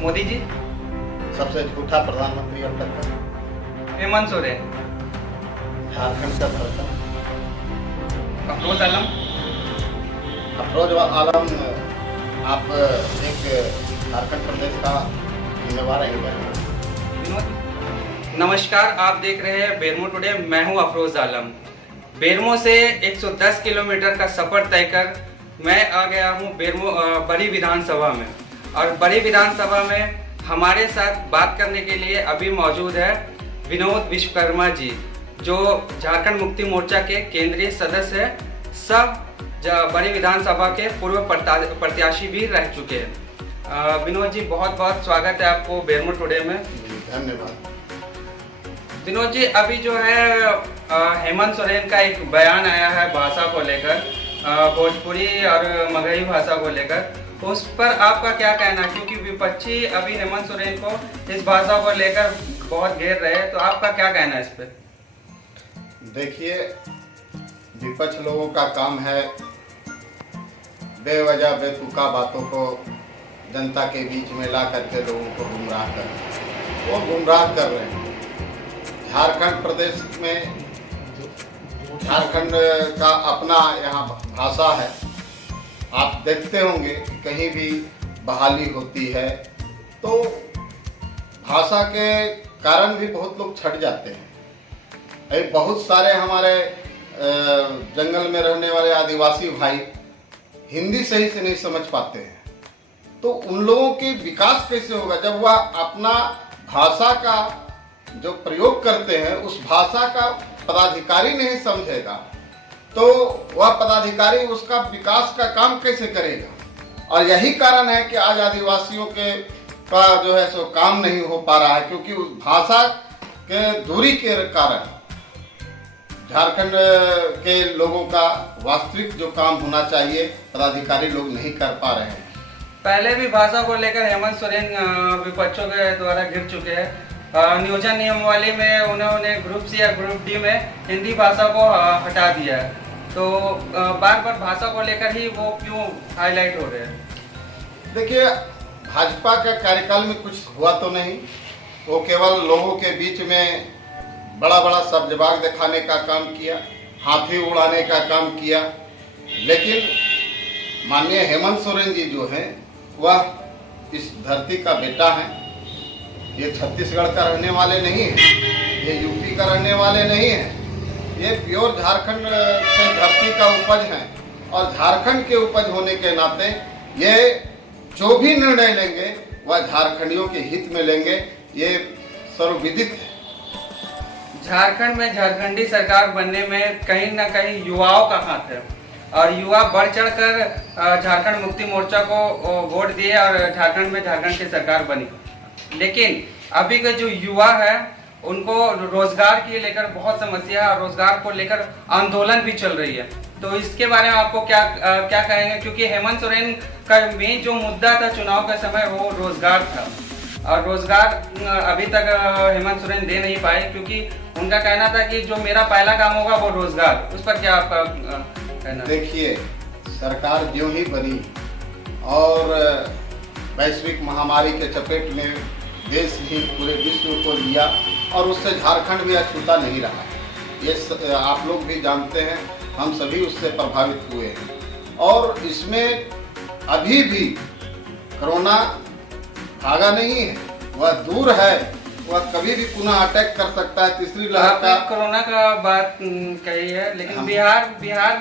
मोदी जी। सबसे झूठा प्रधानमंत्री अब तक का। हेमंत सोरेन। झारखंड का धड़कन। अफरोज आलम। अफरोज आलम। आप एक झारखंड प्रदेश का जिम्मेवार हैं। नमस्कार, आप देख रहे हैं बेरमो टुडे। मैं हूं अफरोज आलम। बेरमो से 110 किलोमीटर का सफर तय कर मैं आ गया हूं बेरमो बड़ी विधानसभा में। और बड़ी विधानसभा में हमारे साथ बात करने के लिए अभी मौजूद है विनोद विश्वकर्मा जी, जो झारखंड मुक्ति मोर्चा के केंद्रीय सदस्य है। सब बड़ी विधानसभा के पूर्व प्रत्याशी भी रह चुके हैं। विनोद जी, बहुत बहुत स्वागत है आपको बेरमो टुडे में। धन्यवाद। विनोद जी, अभी जो है हेमंत सोरेन का एक बयान आया है भाषा को लेकर, भोजपुरी और मगही भाषा को लेकर, उस पर आपका क्या कहना है? क्योंकि विपक्षी अभी हेमंत सोरेन को इस भाषा को लेकर बहुत घेर रहे हैं, तो आपका क्या कहना है इस पर? देखिए, विपक्ष लोगों का काम है बेवजह बेतुका बातों को जनता के बीच में ला करके लोगों को गुमराह कर, वो गुमराह कर रहे हैं। झारखंड प्रदेश में झारखंड का अपना यहाँ भाषा है। आप देखते होंगे कि कहीं भी बहाली होती है तो भाषा के कारण भी बहुत लोग छट जाते हैं। बहुत सारे हमारे जंगल में रहने वाले आदिवासी भाई हिंदी सही से नहीं समझ पाते हैं, तो उन लोगों के विकास कैसे होगा जब वह अपना भाषा का जो प्रयोग करते हैं उस भाषा का पदाधिकारी नहीं समझेगा, तो वह पदाधिकारी उसका विकास का काम कैसे करेगा? और यही कारण है कि आज आदिवासियों के का जो है सो काम नहीं हो पा रहा है, क्योंकि उस भाषा के दूरी के कारण झारखंड के लोगों का वास्तविक जो काम होना चाहिए पदाधिकारी लोग नहीं कर पा रहे हैं। पहले भी भाषा को लेकर हेमंत सोरेन विपक्षों के द्वारा गिर चुके हैं। नियोजन नियमावली में उन्होंने ग्रुप सी या ग्रुप डी में हिंदी भाषा को हटा दिया है, तो बार बार भाषा को लेकर ही वो क्यों हाईलाइट हो रहे हैं? देखिए, भाजपा का कार्यकाल में कुछ हुआ तो नहीं, वो केवल लोगों के बीच में बड़ा बड़ा सब्जबाग दिखाने का काम किया, हाथी उड़ाने का काम किया। लेकिन माननीय हेमंत सोरेन जी जो हैं वह इस धरती का बेटा है। ये छत्तीसगढ़ का रहने वाले नहीं है, ये यूपी का रहने वाले नहीं है, ये प्योर झारखंड के धरती का उपज है। और झारखंड के उपज होने के नाते ये जो भी निर्णय लेंगे वह झारखंडियों के हित में लेंगे, ये सर्वविदित है। झारखंड में झारखंडी सरकार बनने में कहीं ना कहीं युवाओं का हाथ है, और युवा बढ़ चढ़ कर झारखंड मुक्ति मोर्चा को वोट दिए और झारखंड में झारखंड की सरकार बनी। लेकिन अभी के जो युवा है उनको रोजगार के लेकर बहुत समस्या है, और रोजगार को लेकर आंदोलन भी चल रही है, तो इसके बारे में आपको क्या कहेंगे? क्योंकि हेमंत सोरेन का मेन जो मुद्दा था चुनाव के समय वो रोजगार था, और रोजगार अभी तक हेमंत सोरेन दे नहीं पाए, क्योंकि उनका कहना था कि जो मेरा पहला काम होगा वो रोजगार। उस पर क्या आपका कहना? देखिए, सरकार ज्यों ही बनी और वैश्विक महामारी के चपेट में देश ही पूरे विश्व को लिया, और उससे झारखंड भी अछूता नहीं रहा। ये आप लोग भी जानते हैं, हम सभी उससे प्रभावित हुए हैं। और इसमें अभी भी कोरोना भागा नहीं है, वह दूर है, वह कभी भी पुनः अटैक कर सकता है। तीसरी लहर का कोरोना का बात कही है, लेकिन बिहार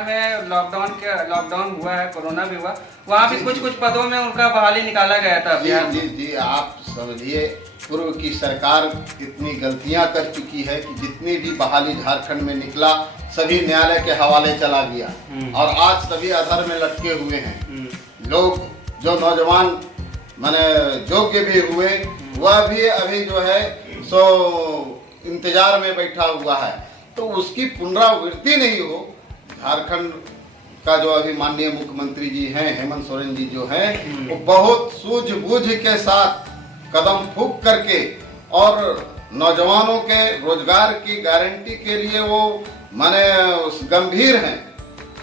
में लॉकडाउन हुआ है, कोरोना भी हुआ, वहाँ भी कुछ पदों में उनका बहाली निकाला गया था। जी, आप समझिए पूर्व की सरकार कितनी गलतियां कर चुकी है कि जितनी भी बहाली झारखंड में निकला सभी न्यायालय के हवाले चला गया, और आज सभी अधर में लटके हुए हैं। लोग जो नौजवान माने योग्य भी हुए वह भी अभी जो है सो इंतजार में बैठा हुआ है, तो उसकी पुनरावृत्ति नहीं हो। झारखंड का जो अभी माननीय मुख्यमंत्री जी हैं हेमंत सोरेन जी जो हैं, वो बहुत सूझबूझ के साथ कदम फूंक करके और नौजवानों के रोजगार की गारंटी के लिए वो माने गंभीर हैं।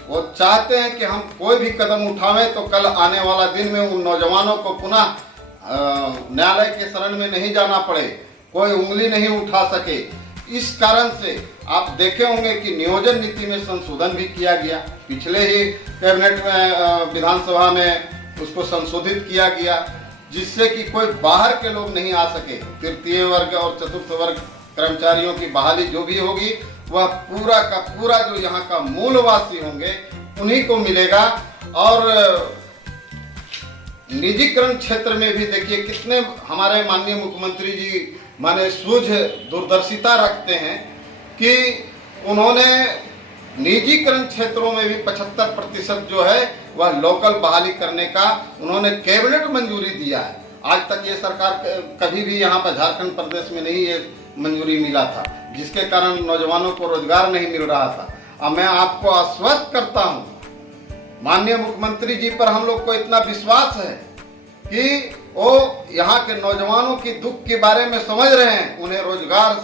वो चाहते हैं कि हम कोई भी कदम उठावें तो कल आने वाला दिन में उन नौजवानों को पुनः न्यायालय के शरण में नहीं जाना पड़े, कोई उंगली नहीं उठा सके। इस कारण से आप देखे होंगे कि नियोजन नीति में संशोधन भी किया गया। पिछले ही कैबिनेट में विधानसभा में उसको संशोधित किया गया, जिससे कि कोई बाहर के लोग नहीं आ सके। तृतीय वर्ग और चतुर्थ वर्ग कर्मचारियों की बहाली जो भी होगी वह पूरा का पूरा जो यहाँ का मूलवासी होंगे उन्हीं को मिलेगा। और निजीकरण क्षेत्र में भी देखिए कितने हमारे माननीय मुख्यमंत्री जी माने सूझ दूरदर्शिता रखते हैं कि उन्होंने निजीकरण क्षेत्रों में भी 75% जो है वह लोकल बहाली करने का उन्होंने कैबिनेट मंजूरी दिया है। आज तक ये सरकार कभी भी यहाँ पर झारखंड प्रदेश में नहीं ये मंजूरी मिला था, जिसके कारण नौजवानों को रोजगार नहीं मिल रहा था। अब मैं आपको आश्वस्त करता हूँ, माननीय मुख्यमंत्री जी पर हम लोग को इतना विश्वास है कि वो यहाँ के नौजवानों की दुख के बारे में समझ रहे हैं, उन्हें रोजगार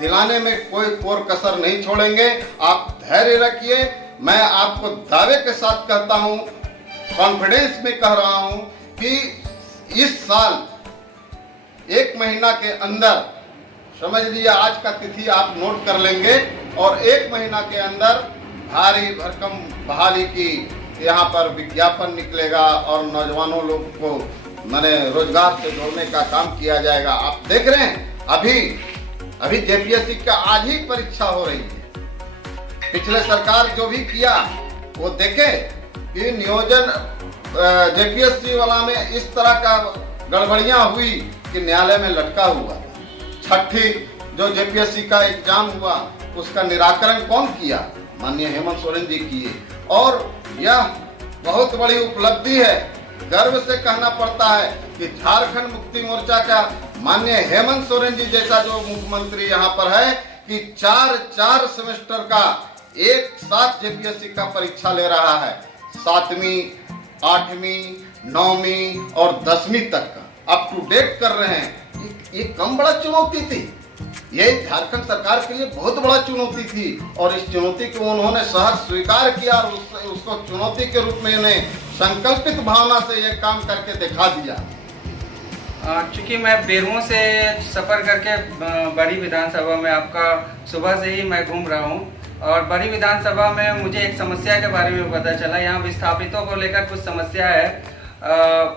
दिलाने में कोई कोर कसर नहीं छोड़ेंगे। आप धैर्य रखिए। मैं आपको दावे के साथ कहता हूँ, कॉन्फिडेंस में कह रहा हूँ कि इस साल 1 महीना के अंदर, समझ लीजिए आज का तिथि आप नोट कर लेंगे, और 1 महीना के अंदर भारी भरकम बहाली की यहाँ पर विज्ञापन निकलेगा और नौजवानों लोग को माने रोजगार से जोड़ने का काम किया जाएगा। आप देख रहे हैं अभी जेपीएससी का आज ही परीक्षा हो रही है। पिछले सरकार जो भी किया वो देखे कि नियोजन जेपीएससी वाला में इस तरह का गड़बड़ियां हुई कि न्यायालय में लटका हुआ। छठी जो जेपीएससी का एग्जाम हुआ उसका निराकरण कौन किया? माननीय हेमंत सोरेन जी किए। और यह बहुत बड़ी उपलब्धि है, गर्व से कहना पड़ता है कि झारखंड मुक्ति मोर्चा का माननीय हेमंत सोरेन जी जैसा जो मुख्यमंत्री यहाँ पर है कि 4 सेमेस्टर का एक साथ जेपीएससी का परीक्षा ले रहा है। 7वीं, 8वीं, 9वीं और 10वीं तक का अप टू डेट कर रहे हैं। ये कम बड़ा चुनौती थी, ये झारखंड सरकार के लिए बहुत बड़ा चुनौती थी, और इस चुनौती को उन्होंने सहर्ष स्वीकार किया और उसको चुनौती के रूप में उन्हें संकल्पित भावना से ये काम करके दिखा दिया। चूँकि मैं बेरुओं से सफ़र करके बड़ी विधानसभा में आपका सुबह से ही मैं घूम रहा हूँ, और बड़ी विधानसभा में मुझे एक समस्या के बारे में पता चला। यहाँ विस्थापितों को लेकर कुछ समस्या है,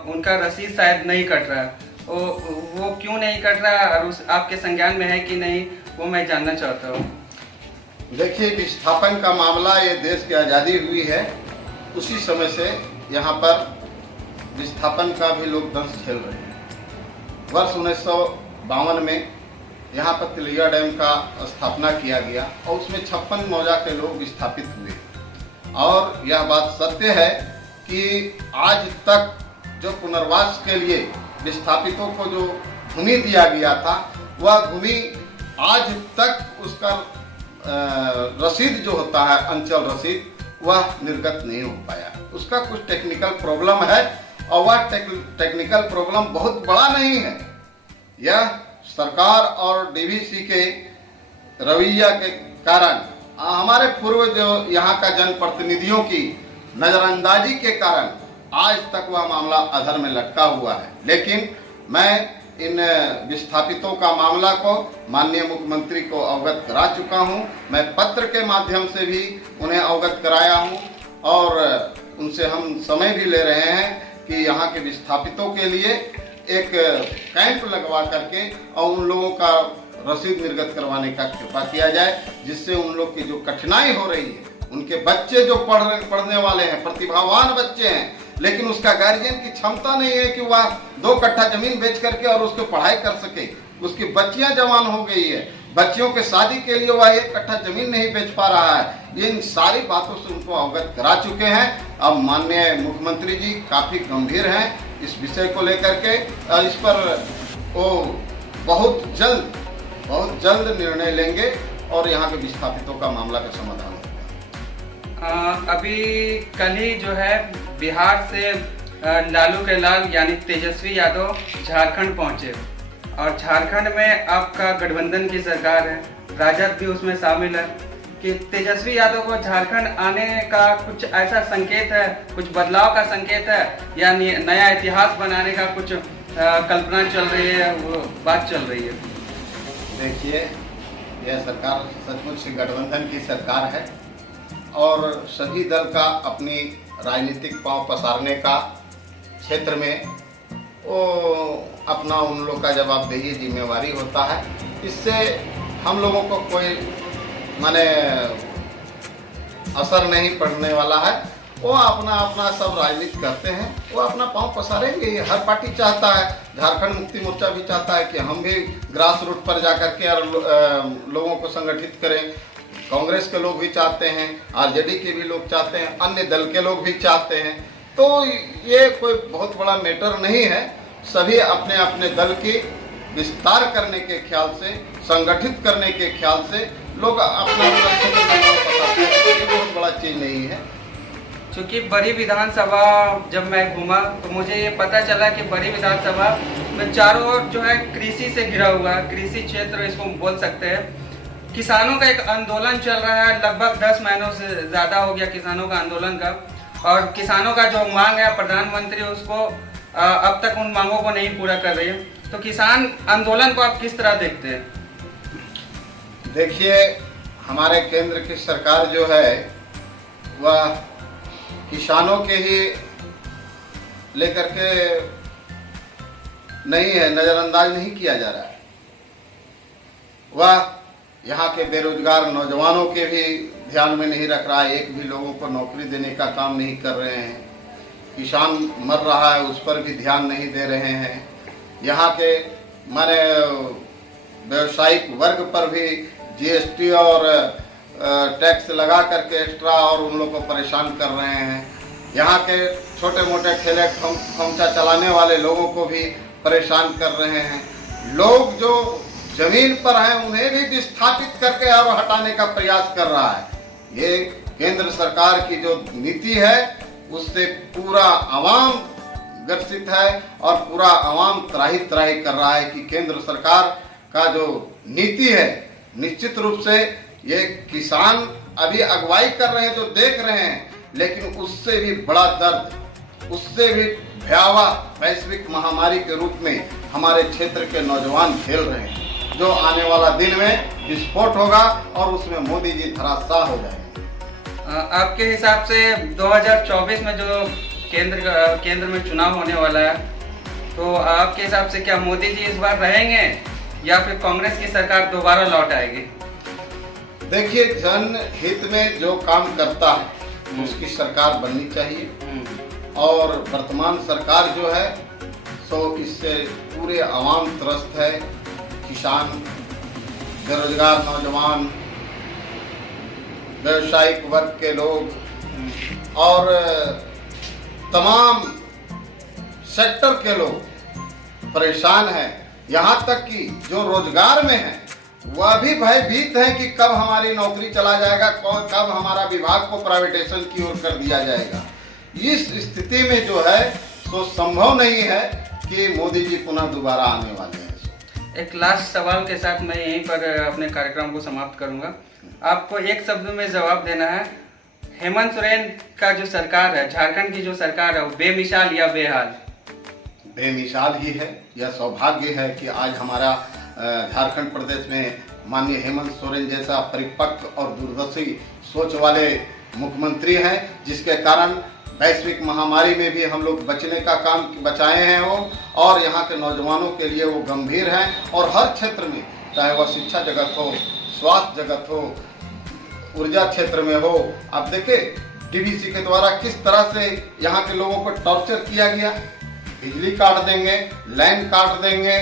उनका रसीद शायद नहीं कट रहा है। वो क्यों नहीं कट रहा और उस आपके संज्ञान में है कि नहीं, वो मैं जानना चाहता हूँ। देखिए, विस्थापन का मामला ये देश की आज़ादी हुई है उसी समय से यहाँ पर विस्थापन का भी लोग दंश झेल रहे हैं। वर्ष 1952 में यहाँ पर तिलैया डैम का स्थापना किया गया और उसमें 56 मौजा के लोग विस्थापित हुए। और यह बात सत्य है कि आज तक जो पुनर्वास के लिए विस्थापितों को जो भूमि दिया गया था वह भूमि आज तक उसका रसीद जो होता है अंचल रसीद वह निर्गत नहीं हो पाया। उसका कुछ टेक्निकल प्रॉब्लम है और वह टेक्निकल प्रॉब्लम बहुत बड़ा नहीं है। यह सरकार और डीवीसी के रवैया के कारण, हमारे पूर्व जो यहाँ का जनप्रतिनिधियों की नजरअंदाजी के कारण आज तक वह मामला अधर में लटका हुआ है। लेकिन मैं इन विस्थापितों का मामला को माननीय मुख्यमंत्री को अवगत करा चुका हूं। मैं पत्र के माध्यम से भी उन्हें अवगत कराया हूं और उनसे हम समय भी ले रहे हैं कि यहाँ के विस्थापितों के लिए एक कैंप लगवा करके और उन लोगों का रसीद निर्गत करवाने का कृपा किया जाए, जिससे उन लोग की जो कठिनाई हो रही है, उनके बच्चे जो पढ़ने वाले हैं, प्रतिभावान बच्चे हैं, लेकिन उसका गार्जियन की क्षमता नहीं है कि वह 2 कट्ठा जमीन बेच करके और उसको पढ़ाई कर सके। उसकी बच्चियां जवान हो गई है, बच्चियों के शादी के लिए वह 1 कट्ठा जमीन नहीं बेच पा रहा है। ये इन सारी बातों से उनको अवगत करा चुके हैं। अब माननीय मुख्यमंत्री जी काफी गंभीर हैं इस विषय को लेकर के, इस पर वो बहुत जल्द निर्णय लेंगे और यहाँ के विस्थापितों का मामला का समाधान होगा। अभी कल ही जो है बिहार से लालू के लाल यानी तेजस्वी यादव झारखंड पहुंचे और झारखंड में आपका गठबंधन की सरकार है, राजद भी उसमें शामिल है, कि तेजस्वी यादव को झारखंड आने का कुछ ऐसा संकेत है, कुछ बदलाव का संकेत है या नया इतिहास बनाने का कुछ कल्पना चल रही है, वो बात चल रही है? देखिए, यह सरकार सचमुच से गठबंधन की सरकार है और सभी दल का अपनी राजनीतिक पांव पसारने का क्षेत्र में वो अपना उन लोग का जवाबदेही जिम्मेवारी होता है। इससे हम लोगों को कोई माने असर नहीं पड़ने वाला है। वो अपना अपना सब राजनीति करते हैं, वो अपना पांव पसारेंगे। हर पार्टी चाहता है, झारखंड मुक्ति मोर्चा भी चाहता है कि हम भी ग्रास रूट पर जाकर के और लोगों को संगठित करें। कांग्रेस के लोग भी चाहते हैं, आरजेडी के भी लोग चाहते हैं, अन्य दल के लोग भी चाहते हैं। तो ये कोई बहुत बड़ा मैटर नहीं है। सभी अपने अपने दल की विस्तार करने के ख्याल से, संगठित करने के ख्याल से लोग अपना क्षेत्र में ये बहुत बड़ा चीज नहीं है। क्योंकि बड़ी विधानसभा जब मैं घूमा तो मुझे ये पता चला कि बड़ी विधानसभा में चारों ओर जो है कृषि से घिरा हुआ है, कृषि क्षेत्र इसको बोल सकते हैं। किसानों का एक आंदोलन चल रहा है, लगभग 10 महीनों से ज़्यादा हो गया किसानों का आंदोलन का। और किसानों का जो मांग है, प्रधानमंत्री उसको अब तक उन मांगों को नहीं पूरा कर रही है। तो किसान आंदोलन को आप किस तरह देखते हैं? देखिए, हमारे केंद्र की सरकार जो है वह किसानों के ही लेकर के नहीं है, नजरअंदाज नहीं किया जा रहा है। वह यहाँ के बेरोजगार नौजवानों के भी ध्यान में नहीं रख रहा है, एक भी लोगों को नौकरी देने का काम नहीं कर रहे हैं। किसान मर रहा है, उस पर भी ध्यान नहीं दे रहे हैं। यहाँ के माने व्यवसायिक वर्ग पर भी जीएसटी और टैक्स लगा करके एक्स्ट्रा और उन लोगों को परेशान कर रहे हैं। यहाँ के छोटे मोटे ठेले खोमचा चलाने वाले लोगों को भी परेशान कर रहे हैं। लोग जो जमीन पर हैं उन्हें भी विस्थापित करके और हटाने का प्रयास कर रहा है। ये केंद्र सरकार की जो नीति है उससे पूरा आवाम ग्रसित है और पूरा आवाम त्राही त्राही कर रहा है कि केंद्र सरकार का जो नीति है, निश्चित रूप से ये किसान अभी अगुवाई कर रहे हैं, जो देख रहे हैं, लेकिन उससे भी बड़ा दर्द, उससे भी भयावह वैश्विक महामारी के रूप में हमारे क्षेत्र के नौजवान झेल रहे हैं, जो आने वाला दिन में विस्फोट होगा और उसमें मोदी जी धराशाह हो जाएंगे। आपके हिसाब से 2024 में जो केंद्र में चुनाव होने वाला है, तो आपके हिसाब से क्या मोदी जी इस बार रहेंगे या फिर कांग्रेस की सरकार दोबारा लौट आएगी? देखिए, जन हित में जो काम करता है उसकी सरकार बननी चाहिए और वर्तमान सरकार जो है सो इससे पूरे आवाम त्रस्त है। किसान, बेरोजगार नौजवान, व्यवसायिक वर्ग के लोग और तमाम सेक्टर के लोग परेशान हैं। यहाँ तक कि जो रोजगार में है वह भी भयभीत है कि कब हमारी नौकरी चला जाएगा, कब हमारा विभाग को प्राइवेटाइजेशन की ओर कर दिया जाएगा। इस स्थिति में जो है तो संभव नहीं है कि मोदी जी पुनः दोबारा आने वाले हैं। एक लास्ट सवाल के साथ मैं यहीं पर अपने कार्यक्रम को समाप्त करूंगा। आपको एक शब्द में जवाब देना है, हेमंत सोरेन का जो सरकार है, झारखंड की जो सरकार है, वो बेमिसाल या बेहाल? बेमिसाल ही है। यह सौभाग्य है कि आज हमारा झारखंड प्रदेश में माननीय हेमंत सोरेन जैसा परिपक्व और दूरदर्शी सोच वाले मुख्यमंत्री हैं, जिसके कारण वैश्विक महामारी में भी हम लोग बचने का काम बचाए हैं वो, और यहाँ के नौजवानों के लिए वो गंभीर हैं। और हर क्षेत्र में, चाहे वह शिक्षा जगत हो, स्वास्थ्य जगत हो, ऊर्जा क्षेत्र में हो, आप देखें डीवीसी के द्वारा किस तरह से यहाँ के लोगों को टॉर्चर किया गया। बिजली काट देंगे, लाइन काट देंगे,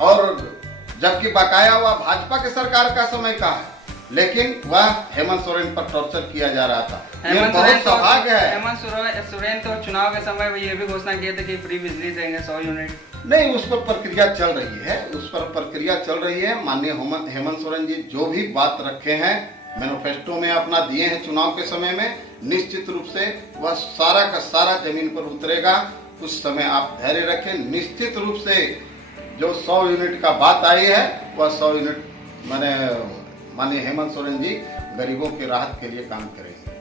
और जबकि बकाया हुआ भाजपा के सरकार का समय का है, लेकिन वह हेमंत सोरेन पर टॉर्चर किया जा रहा था। हेमंत सोरेन तो चुनाव के समय में ये भी घोषणा किए थे कि फ्री बिजली देंगे 100 यूनिट। नहीं, उस पर प्रक्रिया चल रही है, उस पर प्रक्रिया चल रही है। माननीय हेमंत सोरेन जी जो भी बात रखे हैं मैनिफेस्टो में अपना दिए हैं चुनाव के समय में, निश्चित रूप से वह सारा का सारा जमीन पर उतरेगा। कुछ समय आप धैर्य रखें। निश्चित रूप से जो 100 यूनिट का बात आई है वह 100 यूनिट माननीय हेमंत सोरेन जी गरीबों की राहत के लिए काम करेंगे।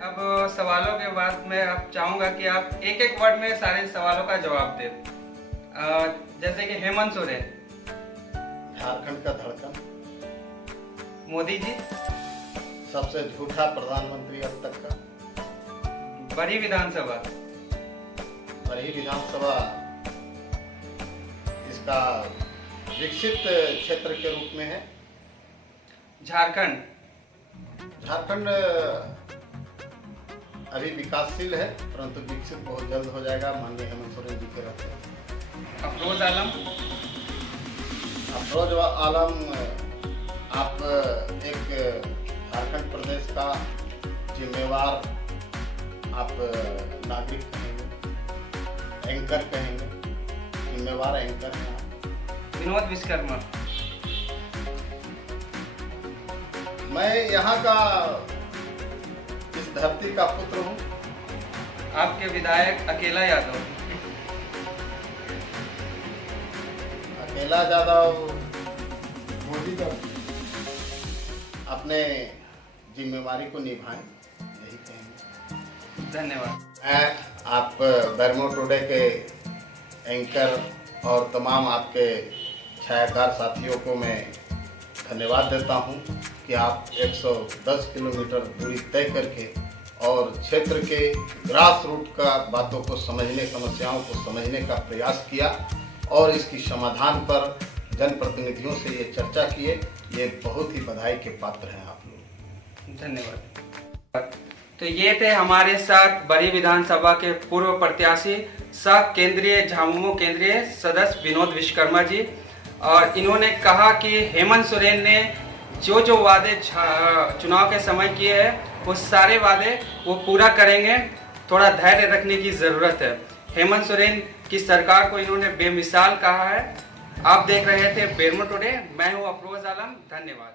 अब सवालों के बाद मैं अब चाहूंगा कि आप एक एक वर्ड में सारे सवालों का जवाब दें। जैसे कि हेमंत सोरेन, झारखंड का धड़कन, मोदी जी, सबसे झूठा प्रधानमंत्री अब तक का, बड़ी विधानसभा, बड़ी विधानसभा इसका विकसित क्षेत्र के रूप में है। झारखंड, झारखंड अभी विकासशील है परंतु विकसित बहुत जल्द हो जाएगा माननीय हेमंत सोरेन जी के रहते। अफरोज आलम, अफरोज आलम, आप एक झारखंड प्रदेश का जिम्मेवार आप नागरिक कहेंगे, एंकर कहेंगे, जिम्मेवार एंकर हैं आप। विनोद विश्वकर्मा, मैं यहाँ का इस धरती का पुत्र हूँ। आपके विधायक अकेला यादव, अकेला यादव मोदी का अपने जिम्मेवारी को निभाएं, यही कहेंगे। धन्यवाद। मैं आप बर्मो टुडे के एंकर और तमाम आपके छायाकार साथियों को मैं धन्यवाद देता हूं कि आप 110 किलोमीटर दूरी तय करके और क्षेत्र के ग्रास रूट का बातों को समझने, समस्याओं को समझने का प्रयास किया और इसकी समाधान पर जनप्रतिनिधियों से ये चर्चा किए। ये बहुत ही बधाई के पात्र हैं आप लोग। धन्यवाद। तो ये थे हमारे साथ बड़ी विधानसभा के पूर्व प्रत्याशी सह केंद्रीय झामुमो केंद्रीय सदस्य विनोद विश्वकर्मा जी, और इन्होंने कहा कि हेमंत सोरेन ने जो जो वादे चुनाव के समय किए हैं वो सारे वादे वो पूरा करेंगे। थोड़ा धैर्य रखने की ज़रूरत है। हेमंत सोरेन की सरकार को इन्होंने बेमिसाल कहा है। आप देख रहे थे बर्मो टुडे, मैं हूँ अफरोज आलम। धन्यवाद।